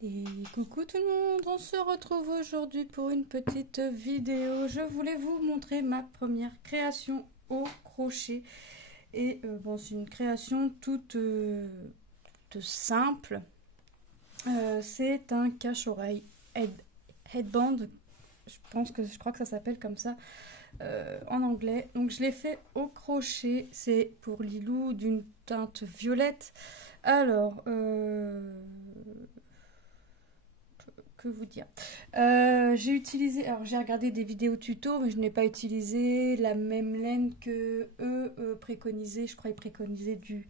Et coucou tout le monde, on se retrouve aujourd'hui pour une petite vidéo. Je voulais vous montrer ma première création au crochet. Et bon, c'est une création toute simple. C'est un cache-oreille headband. Je crois que ça s'appelle comme ça en anglais. Donc je l'ai fait au crochet. C'est pour Lilou d'une teinte violette. Alors, que vous dire, j'ai utilisé, alors j'ai regardé des vidéos tuto, mais je n'ai pas utilisé la même laine que eux préconisaient. Je crois qu'ils préconisaient du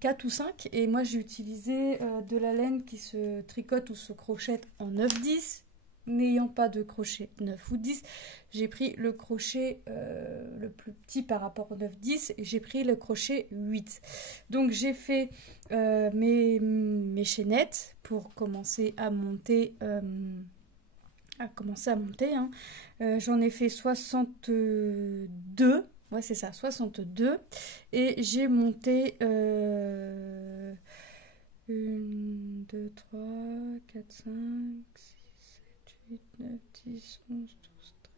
4 ou 5, et moi j'ai utilisé de la laine qui se tricote ou se crochette en 9-10. N'ayant pas de crochet 9 ou 10, j'ai pris le crochet le plus petit par rapport au 9-10 et j'ai pris le crochet 8. Donc j'ai fait mes chaînettes pour commencer à monter. Hein. J'en ai fait 62. Ouais, c'est ça, 62. Et j'ai monté 1, 2, 3, 4, 5, 6, 7, 8, 9, 10, 11, 12, 13.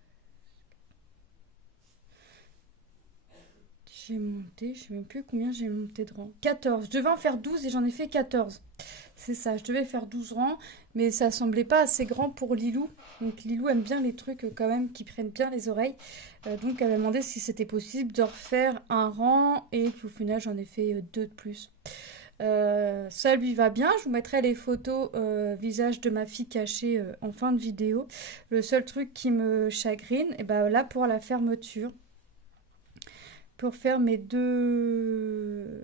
J'ai monté, je ne sais même plus combien j'ai monté de rang. 14. Je devais en faire 12 et j'en ai fait 14. C'est ça, je devais faire 12 rangs, mais ça semblait pas assez grand pour Lilou. Donc Lilou aime bien les trucs quand même qui prennent bien les oreilles. Donc elle m'a demandé si c'était possible de refaire un rang et au final j'en ai fait 2 de plus. Ça lui va bien, je vous mettrai les photos visage de ma fille cachée en fin de vidéo. Le seul truc qui me chagrine, et ben là pour la fermeture, pour faire mes deux,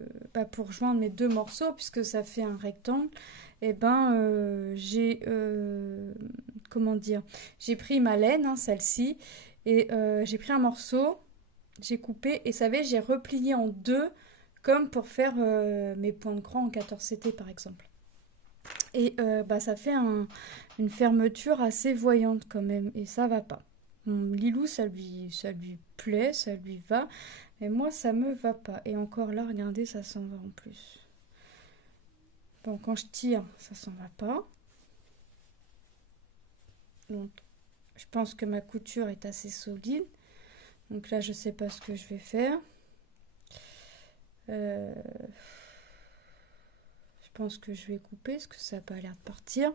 pour joindre mes deux morceaux, puisque ça fait un rectangle, et j'ai comment dire, j'ai pris ma laine, hein, celle-ci, et j'ai pris un morceau, j'ai coupé, et ça j'ai replié en deux, comme pour faire mes points de cran en 14CT par exemple. Et ça fait une fermeture assez voyante quand même, et ça va pas. Lilou, ça lui plaît, ça lui va, mais moi ça me va pas. Et encore là, regardez, ça s'en va en plus. Bon, quand je tire, ça s'en va pas. Donc, je pense que ma couture est assez solide. Donc là, je sais pas ce que je vais faire. Je pense que je vais couper, parce que ça n'a pas l'air de partir.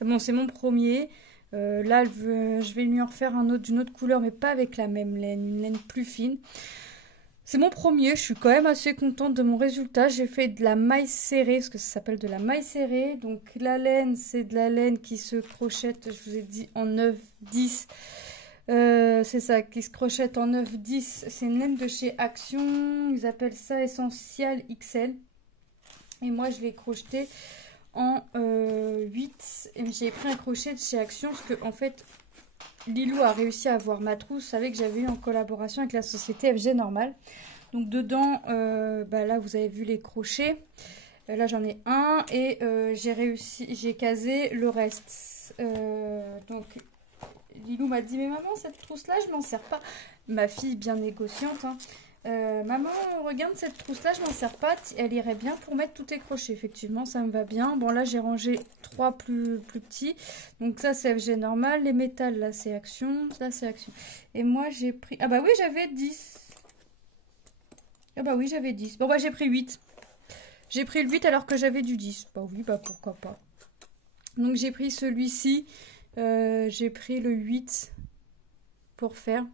Bon, c'est mon premier. Là, je vais lui en refaire un autre d'une autre couleur, mais pas avec la même laine, une laine plus fine. C'est mon premier, je suis quand même assez contente de mon résultat. J'ai fait de la maille serrée, parce que ça s'appelle de la maille serrée. Donc la laine, c'est de la laine qui se crochette, je vous ai dit, en 9-10. C'est ça, qui se crochette en 9-10. C'est une laine de chez Action, ils appellent ça Essential XL. Et moi, je l'ai crocheté en 8. Et j'ai pris un crochet de chez Action, parce que en fait, Lilou a réussi à avoir ma trousse. Vous savez que j'avais eu en collaboration avec la société FG Normal. Donc dedans, là vous avez vu les crochets. Là j'en ai un et j'ai casé le reste. Donc Lilou m'a dit, mais maman, cette trousse là je m'en sers pas. Ma fille bien négociante, hein. Maman, regarde cette trousse là, je m'en sers pas, elle irait bien pour mettre tous tes crochets. Effectivement, ça me va bien. Bon, là j'ai rangé 3 plus petits, donc ça c'est FG normal. Les métals là c'est Action, ça c'est Action. Et moi j'ai pris, ah bah oui, j'avais 10. Ah bah oui, j'avais 10. Bon bah j'ai pris 8. J'ai pris le 8 alors que j'avais du 10. Bah oui, bah pourquoi pas. Donc j'ai pris celui-ci, j'ai pris le 8 pour faire.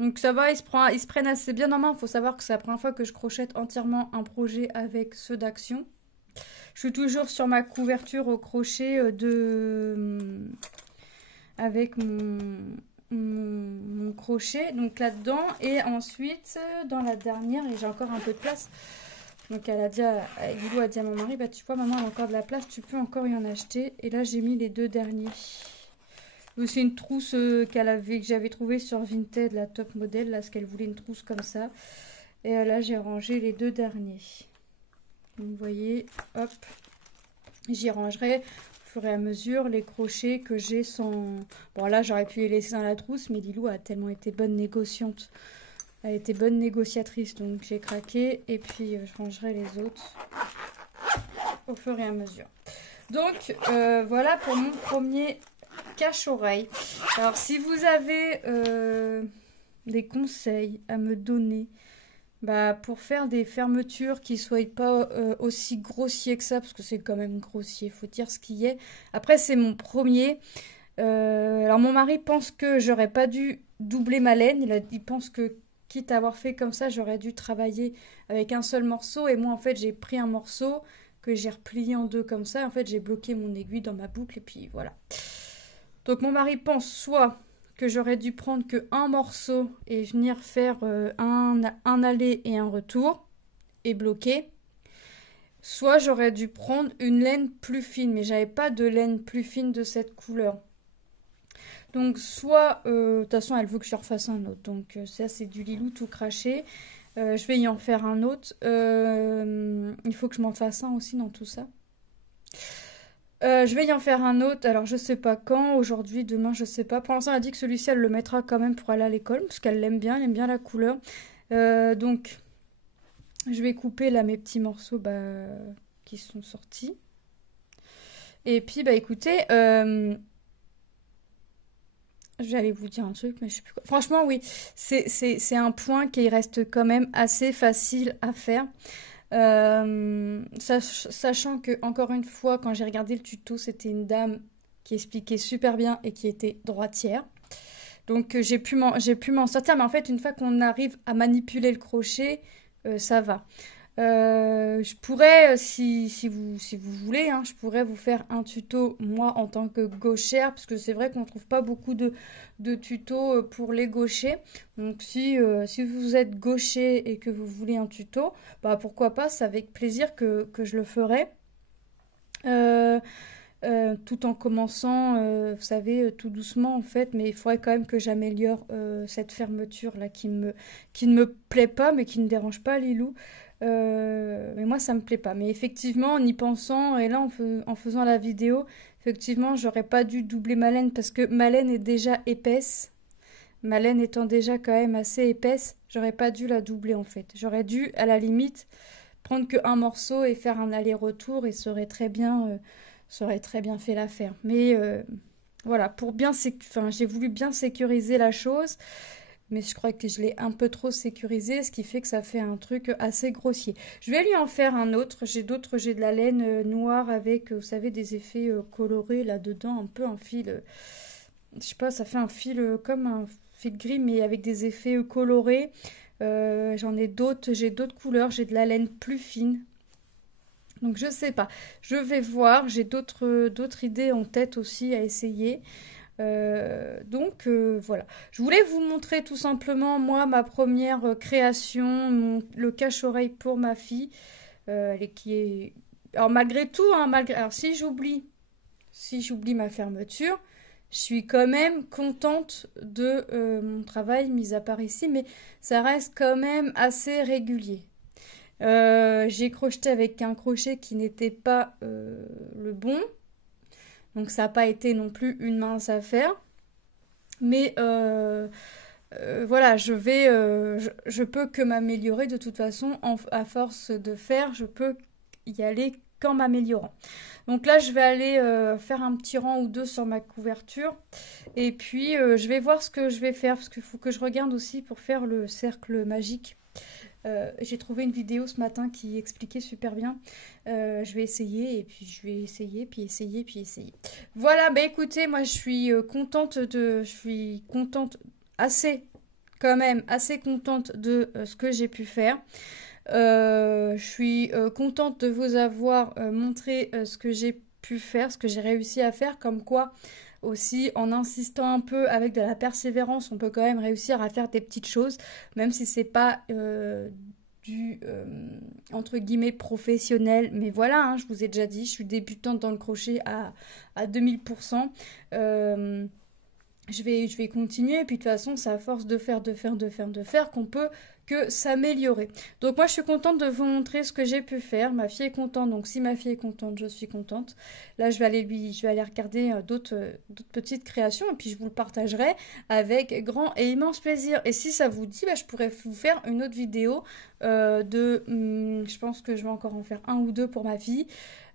Donc ça va, ils se prennent assez bien en main. Il faut savoir que c'est la première fois que je crochette entièrement un projet avec ceux d'Action. Je suis toujours sur ma couverture au crochet avec mon crochet. Donc là-dedans. Et ensuite, dans la dernière, et j'ai encore un peu de place. Donc elle a dit, Lilou a dit à mon mari, bah tu vois maman, elle a encore de la place, tu peux encore y en acheter. Et là j'ai mis les deux derniers. C'est une trousse que j'avais trouvée sur Vinted, la top modèle, là, parce qu'elle voulait une trousse comme ça. Et là, j'ai rangé les deux derniers. Donc, vous voyez, hop, j'y rangerai au fur et à mesure les crochets que j'ai sans... Bon, là, j'aurais pu les laisser dans la trousse, mais Lilou a tellement été bonne négociante. Elle était bonne négociatrice, donc j'ai craqué. Et puis, je rangerai les autres au fur et à mesure. Donc, voilà pour mon premier cache-oreille. Alors, si vous avez des conseils à me donner, bah, pour faire des fermetures qui ne soient pas aussi grossiers que ça, parce que c'est quand même grossier, faut dire ce qu'il y est. Après, c'est mon premier. Alors, mon mari pense que j'aurais pas dû doubler ma laine. Il pense que, quitte à avoir fait comme ça, j'aurais dû travailler avec un seul morceau. Et moi, en fait, j'ai pris un morceau que j'ai replié en deux comme ça. En fait, j'ai bloqué mon aiguille dans ma boucle et puis voilà. Donc, mon mari pense soit que j'aurais dû prendre que un morceau et venir faire un aller et un retour et bloquer. Soit j'aurais dû prendre une laine plus fine, mais j'avais pas de laine plus fine de cette couleur. Donc soit, de toute façon elle veut que je refasse un autre, donc ça c'est du Lilou tout craché. Je vais y en faire un autre. Il faut que je m'en fasse un aussi dans tout ça. Je vais y en faire un autre, alors je sais pas quand, aujourd'hui, demain, je sais pas. Pour l'instant, elle a dit que celui-ci, elle le mettra quand même pour aller à l'école, parce qu'elle l'aime bien, elle aime bien la couleur. Donc, je vais couper là mes petits morceaux qui sont sortis. Et puis, bah écoutez, j'allais vous dire un truc, mais je sais plus quoi. Franchement, oui, c'est un point qui reste quand même assez facile à faire. Sachant que, encore une fois, quand j'ai regardé le tuto, c'était une dame qui expliquait super bien et qui était droitière. Donc j'ai pu m'en sortir, mais en fait, une fois qu'on arrive à manipuler le crochet, ça va. Je pourrais, si vous voulez, hein, je pourrais vous faire un tuto, moi, en tant que gauchère, parce que c'est vrai qu'on ne trouve pas beaucoup de tutos pour les gauchers. Donc, si vous êtes gaucher et que vous voulez un tuto, bah, pourquoi pas, c'est avec plaisir que je le ferai. Tout en commençant, vous savez, tout doucement en fait, mais il faudrait quand même que j'améliore cette fermeture là qui ne me plaît pas, mais qui ne dérange pas Lilou. Mais moi ça me plaît pas. Mais effectivement, en y pensant, et là en faisant la vidéo, effectivement, j'aurais pas dû doubler ma laine parce que ma laine est déjà épaisse. Ma laine étant déjà quand même assez épaisse, j'aurais pas dû la doubler en fait. J'aurais dû, à la limite, prendre qu'un morceau et faire un aller-retour et ça aurait très bien fait l'affaire. Mais voilà, j'ai voulu bien sécuriser la chose, mais je crois que je l'ai un peu trop sécurisé, ce qui fait que ça fait un truc assez grossier. Je vais lui en faire un autre. J'ai de la laine noire avec, vous savez, des effets colorés là-dedans, un peu un fil, je sais pas, ça fait un fil comme un fil gris, mais avec des effets colorés. J'ai d'autres couleurs, j'ai de la laine plus fine. Donc je sais pas, je vais voir, j'ai d'autres idées en tête aussi à essayer. Voilà, je voulais vous montrer tout simplement moi ma première création, le cache-oreille pour ma fille, qui est... Alors malgré tout, hein, alors si j'oublie ma fermeture, je suis quand même contente de mon travail, mis à part ici, mais ça reste quand même assez régulier. J'ai crocheté avec un crochet qui n'était pas le bon. Donc ça n'a pas été non plus une mince affaire. Mais voilà, je peux que m'améliorer de toute façon. À force de faire, je peux y aller qu'en m'améliorant. Donc là, je vais aller faire un petit rang ou deux sur ma couverture. Et puis, je vais voir ce que je vais faire. Parce qu'il faut que je regarde aussi pour faire le cercle magique. J'ai trouvé une vidéo ce matin qui expliquait super bien. Je vais essayer et puis je vais essayer, puis essayer, puis essayer. Voilà, bah écoutez, moi je suis quand même assez contente de ce que j'ai pu faire. Je suis contente de vous avoir montré ce que j'ai pu faire, ce que j'ai réussi à faire, comme quoi aussi en insistant un peu avec de la persévérance, on peut quand même réussir à faire des petites choses, même si c'est pas du entre guillemets professionnel. Mais voilà, hein, je vous ai déjà dit, je suis débutante dans le crochet à 2000%. Je vais continuer, et puis de toute façon, c'est à force de faire qu'on peut que s'améliorer. Donc moi je suis contente de vous montrer ce que j'ai pu faire. Ma fille est contente, donc si ma fille est contente, je suis contente. Là je vais aller regarder d'autres petites créations et puis je vous le partagerai avec grand et immense plaisir. Et si ça vous dit, je pourrais vous faire une autre vidéo je pense que je vais encore en faire un ou deux pour ma fille.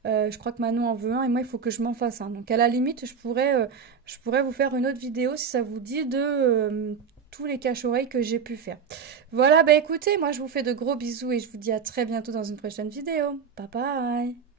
Je crois que Manon en veut un et moi il faut que je m'en fasse un. Donc à la limite je pourrais vous faire une autre vidéo si ça vous dit de tous les cache-oreilles que j'ai pu faire. Voilà, écoutez, moi je vous fais de gros bisous et je vous dis à très bientôt dans une prochaine vidéo. Bye bye.